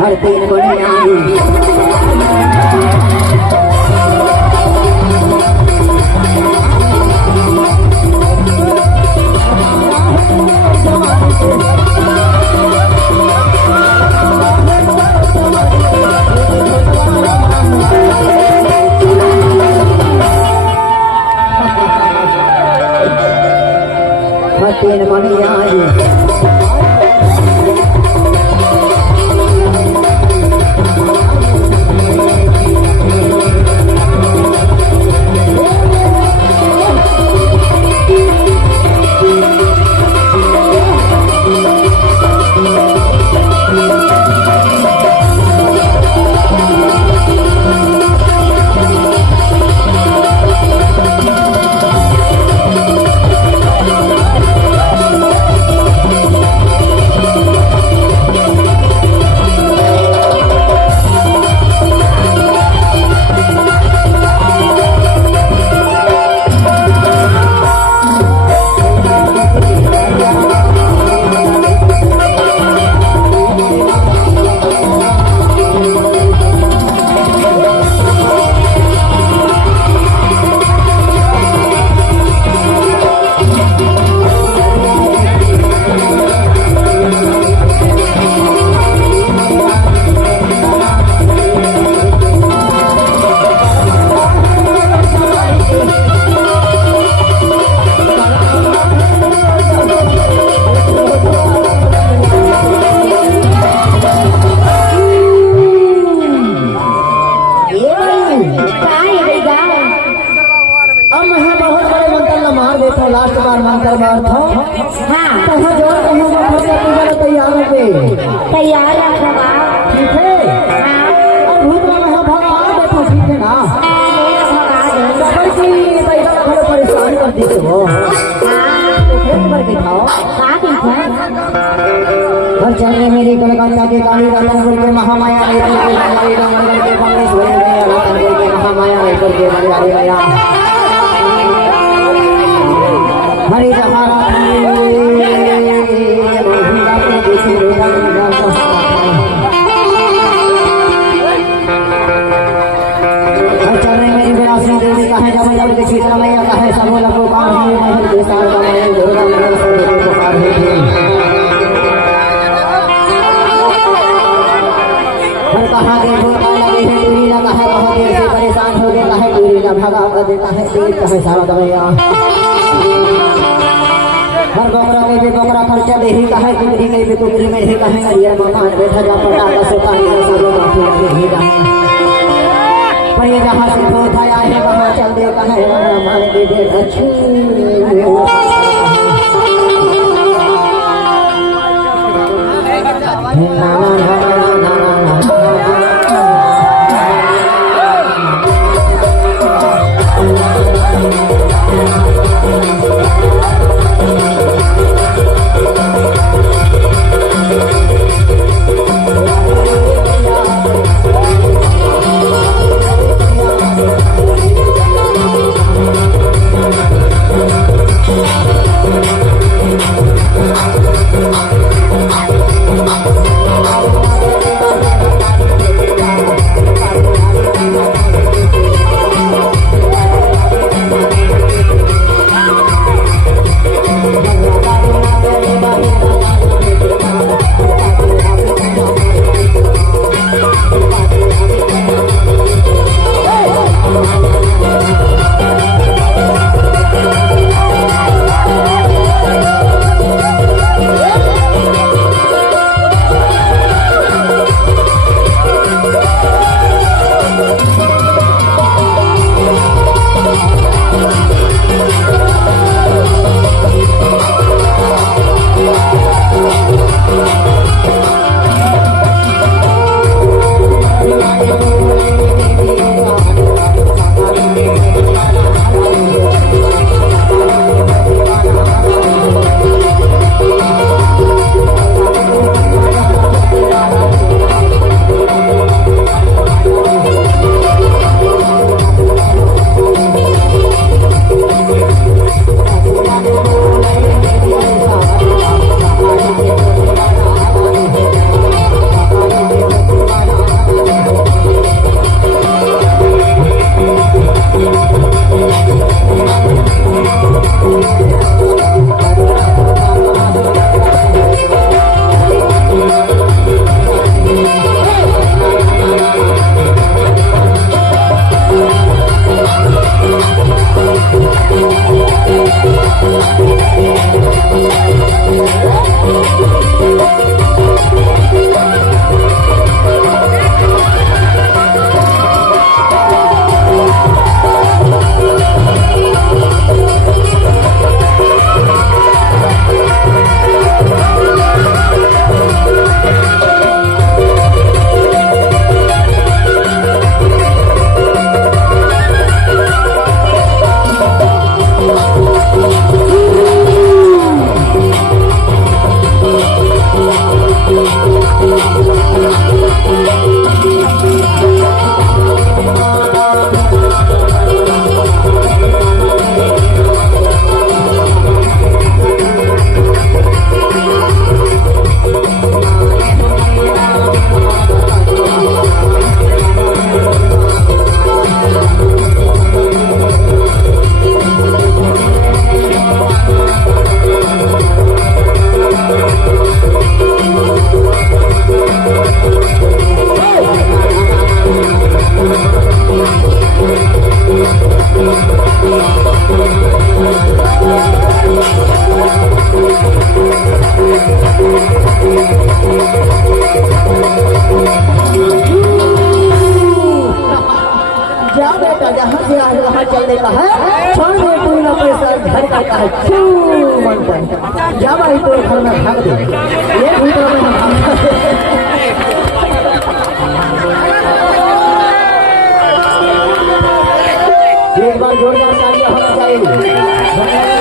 हर तीन दुनिया तीन दुनिया लास्ट बार मंत्र बार था हां कहां जो कहां पूजा तैयार हो गए तैयार रखवा ठीक है हां अब भूत वाला है भगवान देखो ठीक है ना बड़ी पैसा थोड़ा परेशान कर दी हो हां तो खेत पर बैठाओ हां ठीक है हर चलने मेरी कलकत्ता के काली रतनपुर के महामाया मेरी के मंगल के कांग्रेस भरे गए रतनपुर के महामाया लेकर के मरियारी गया हरि जहारा मेरी विलासिनी देवी का है जब के सीता मैया का है सब लोगों का है महल के साथ का है दुर्गा मंगल सब को पार है हर कहा के बोलता लगे है दूरी ना कहा बहुत देर से परेशान हो गया है दूरी ना भगा कर देता है देर का है सारा दमैया हर बकरा के भी बकरा खर्चा दे ही कहे कुकरी के भी कुकरी में ही कहे अरिया मामा बैठा जा पटा का से पानी का सब माफी लगे ही कहे पर ये जहां से बहुत आया है वहां चल दे कहे मान के दे अच्छी ना ना ना Thank you. जा बेटा जहाँ से आज वहाँ चल देता है छोड़ दे तू ना पैसा घर का है क्यों मन पर जा भाई तो घर में भाग दे ये भीतर में भाग एक बार जोरदार तालियां होनी चाहिए